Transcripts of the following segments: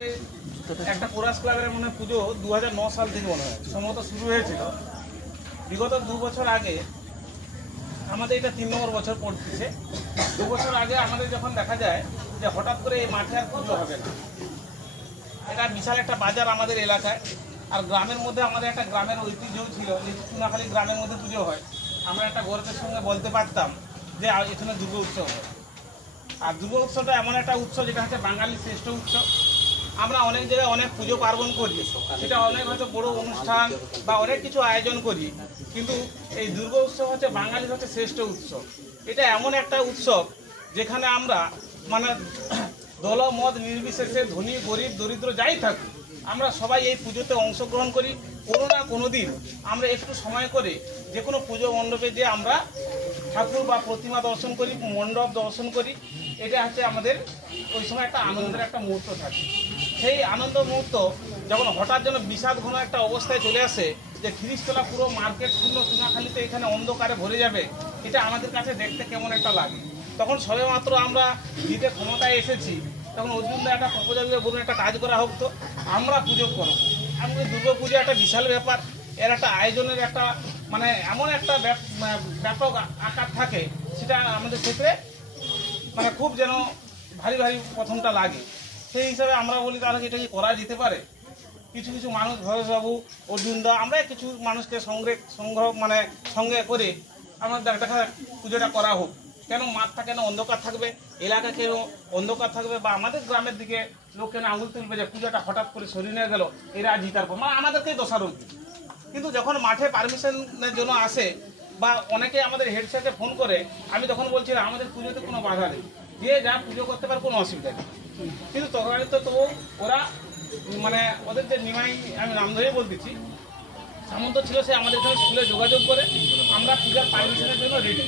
একটা কোরাস ক্লাবের মনে পুজো 2009 সাল থেকে মনে হয় সম্ভবত শুরু হয়েছিল। বিগত 2 বছর আগে আমাদের এটা 3 নম্বর বছর পড়তেছে। 2 বছর আগে আমাদের যখন দেখা যায় যে হঠাৎ করে এই মাঠে আর পুজো হবে না, এটা বিশাল একটা বাজার আমাদের এলাকায়, আর গ্রামের মধ্যে আমাদের একটা গ্রামের ঐতিহ্য ছিল যে চুনাখালী গ্রামের মধ্যে পুজো হয়। আমরা একটা গর্বের সঙ্গে বলতে পারতাম যে এখানে দুর্গা উৎসব হয়। আর দুর্গা উৎসবটা এমন একটা উৎসব যেটা হচ্ছে বাঙালির শ্রেষ্ঠ উৎসব। আমরা অনেক জায়গায় অনেক পুজো পার্বণ করি, সেটা অনেক হয়তো বড় অনুষ্ঠান বা অনেক কিছু আয়োজন করি, কিন্তু এই দুর্গা উৎসব হচ্ছে বাঙালির হচ্ছে শ্রেষ্ঠ উৎসব। এটা এমন একটা উৎসব যেখানে আমরা মানে দল মত নির্বিশেষে ধনী গরিব দরিদ্র যাই থাকুক, আমরা সবাই এই পুজোতে অংশগ্রহণ করি। কোনো না কোনো দিন আমরা একটু সময় করে যে কোনো পুজো মণ্ডপে যে আমরা ঠাকুর বা প্রতিমা দর্শন করি, মণ্ডপ দর্শন করি। এটা হচ্ছে আমাদের ওই সময় একটা আনন্দের একটা মুহূর্ত থাকে। সেই আনন্দ মুহূর্ত যখন হঠাৎ যেন বিষাদ ঘন একটা অবস্থায় চলে আসে যে খিরিশতলা পুরো মার্কেট শূন্য, চুনাখালীতে এখানে অন্ধকারে ভরে যাবে, এটা আমাদের কাছে দেখতে কেমন একটা লাগে। তখন সবেমাত্র আমরা জিতে ক্ষমতায় এসেছি, তখন অর্জুন দা একটা প্রপোজাল দিয়ে বলুন একটা কাজ করা হোক, তো আমরা পুজো করব। আমাদের দুর্গা পুজো একটা বিশাল ব্যাপার, এর একটা আয়োজনের একটা মানে এমন একটা ব্যাপক আকার থাকে, সেটা আমাদের ক্ষেত্রে মানে খুব যেন ভারী ভারী প্রথমটা লাগে। সেই হিসাবে আমরা বলি তাহলে এটা কি করা যেতে পারে। কিছু কিছু মানুষ ভবেশবাবু, অর্জুন দা, আমরা কিছু মানুষকে সংগ্রহ মানে সঙ্গে করে আমরা দেখা পুজোটা করা হোক। কেন মাঠটা কেন অন্ধকার থাকবে, এলাকা কেন অন্ধকার থাকবে, বা আমাদের গ্রামের দিকে লোক কেন আঙুল তুলবে যে পুজোটা হঠাৎ করে সরিয়ে নিয়ে গেল, এরা জিতার পর মানে আমাদেরকেই দোষারোপ। কিন্তু যখন মাঠে পারমিশনের জন্য আসে বা অনেকে আমাদের হেড স্যারকে ফোন করে, আমি তখন বলছি আমাদের পুজোতে কোনো বাধা নেই, যে যা পুজো করতে পারে, কোনো অসুবিধা নেই। কিন্তু তখন তো ওরা মানে ওদের যে নিমাই, আমি নাম ধরেই বলতেছি, সামন্ত ছিল, সে আমাদের এখানে স্কুলে যোগাযোগ করে আমরা পূজার পারমিশনের জন্য রেডি।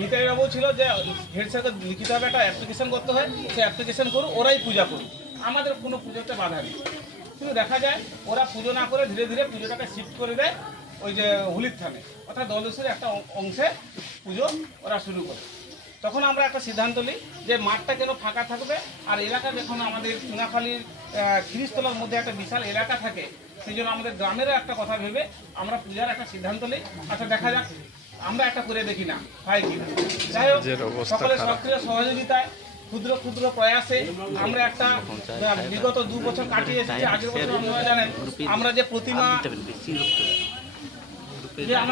নিতাইবাবু ছিল যে হেড স্যারকে লিখিতভাবে একটা অ্যাপ্লিকেশন করতে হয়, সেই অ্যাপ্লিকেশন করুক, ওরাই পূজা করুক, আমাদের কোনো পুজোতে বাধা নেই। কিন্তু দেখা যায় ওরা পুজো না করে ধীরে ধীরে পুজোটাকে শিফট করে দেয় ওই যে হুলির থানে, অর্থাৎ দলসের একটা অংশে পুজো ওরা শুরু করে। তখন আমরা একটা সিদ্ধান্ত নিই যে মাঠটা কেন ফাঁকা থাকবে, আর এলাকা যখন আমাদের চুনাখালীর খিরিশতলার মধ্যে একটা বিশাল এলাকা থাকে, সেই জন্য আমাদের গ্রামেরও একটা কথা ভেবে আমরা পূজার একটা সিদ্ধান্ত নিই। আচ্ছা দেখা যাক, আমরা একটা করে দেখি না হয় কিনা। যাই হোক, সকলের সক্রিয় সহযোগিতায় ক্ষুদ্র ক্ষুদ্র প্রয়াসে আমরা একটা বিগত 2 বছর কাটিয়ে এসেছি। আগের বছর আপনারা জানেন আমরা যে প্রতিমা